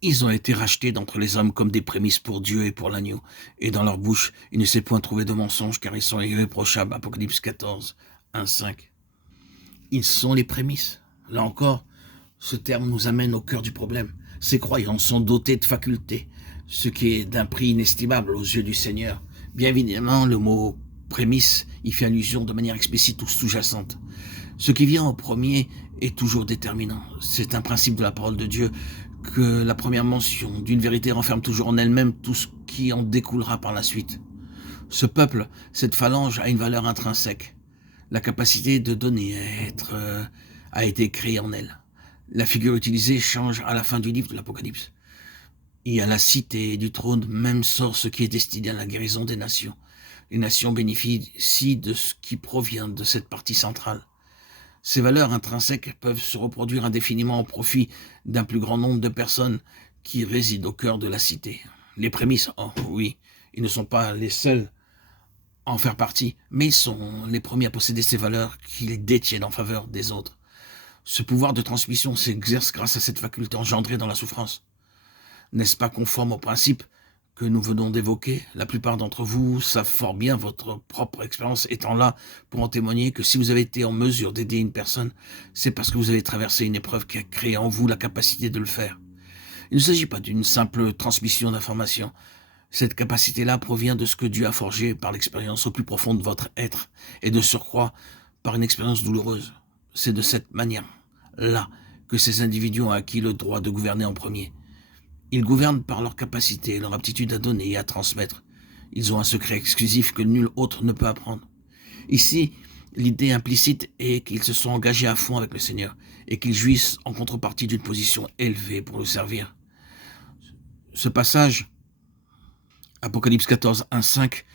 Ils ont été rachetés d'entre les hommes comme des prémices pour Dieu et pour l'agneau, et dans leur bouche il ne s'est point trouvé de mensonge, car ils sont irréprochables. Apocalypse 14, 1, 5. Ils sont les prémices. Là encore, ce terme nous amène au cœur du problème. Ces croyants sont dotés de facultés, ce qui est d'un prix inestimable aux yeux du Seigneur. Bien évidemment, le mot prémisse y fait allusion de manière explicite ou sous-jacente. Ce qui vient en premier est toujours déterminant. C'est un principe de la parole de Dieu que la première mention d'une vérité renferme toujours en elle-même tout ce qui en découlera par la suite. Ce peuple, cette phalange, a une valeur intrinsèque. La capacité de donner a été créée en elle. La figure utilisée change à la fin du livre de l'Apocalypse. Et à la cité du trône même sort ce qui est destiné à la guérison des nations. Les nations bénéficient de ce qui provient de cette partie centrale. Ces valeurs intrinsèques peuvent se reproduire indéfiniment au profit d'un plus grand nombre de personnes qui résident au cœur de la cité. Les prémices, oh oui, ils ne sont pas les seuls à en faire partie, mais ils sont les premiers à posséder ces valeurs qu'ils détiennent en faveur des autres. Ce pouvoir de transmission s'exerce grâce à cette faculté engendrée dans la souffrance. N'est-ce pas conforme au principe que nous venons d'évoquer? La plupart d'entre vous savent fort bien, votre propre expérience étant là pour en témoigner, que si vous avez été en mesure d'aider une personne, c'est parce que vous avez traversé une épreuve qui a créé en vous la capacité de le faire. Il ne s'agit pas d'une simple transmission d'informations. Cette capacité-là provient de ce que Dieu a forgé par l'expérience au plus profond de votre être, et de surcroît par une expérience douloureuse. C'est de cette manière-là que ces individus ont acquis le droit de gouverner en premier. Ils gouvernent par leur capacité et leur aptitude à donner et à transmettre. Ils ont un secret exclusif que nul autre ne peut apprendre. Ici, l'idée implicite est qu'ils se sont engagés à fond avec le Seigneur et qu'ils jouissent en contrepartie d'une position élevée pour le servir. Ce passage, Apocalypse 14, 1, 5,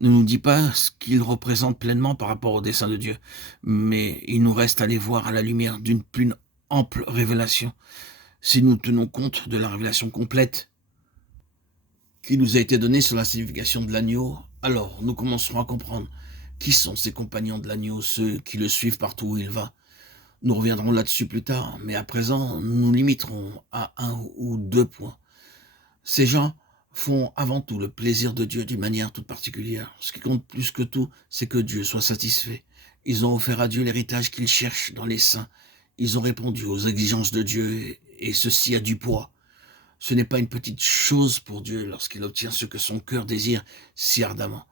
ne nous dit pas ce qu'il représente pleinement par rapport au dessein de Dieu, mais il nous reste à les voir à la lumière d'une plus ample révélation. Si nous tenons compte de la révélation complète qui nous a été donnée sur la signification de l'agneau, alors nous commencerons à comprendre qui sont ces compagnons de l'agneau, ceux qui le suivent partout où il va. Nous reviendrons là-dessus plus tard, mais à présent, nous nous limiterons à un ou deux points. Ces gens font avant tout le plaisir de Dieu d'une manière toute particulière. Ce qui compte plus que tout, c'est que Dieu soit satisfait. Ils ont offert à Dieu l'héritage qu'ils cherchent dans les saints. Ils ont répondu aux exigences de Dieu, et ceci a du poids. Ce n'est pas une petite chose pour Dieu lorsqu'il obtient ce que son cœur désire si ardemment.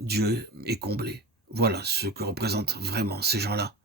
Dieu est comblé. Voilà ce que représentent vraiment ces gens-là.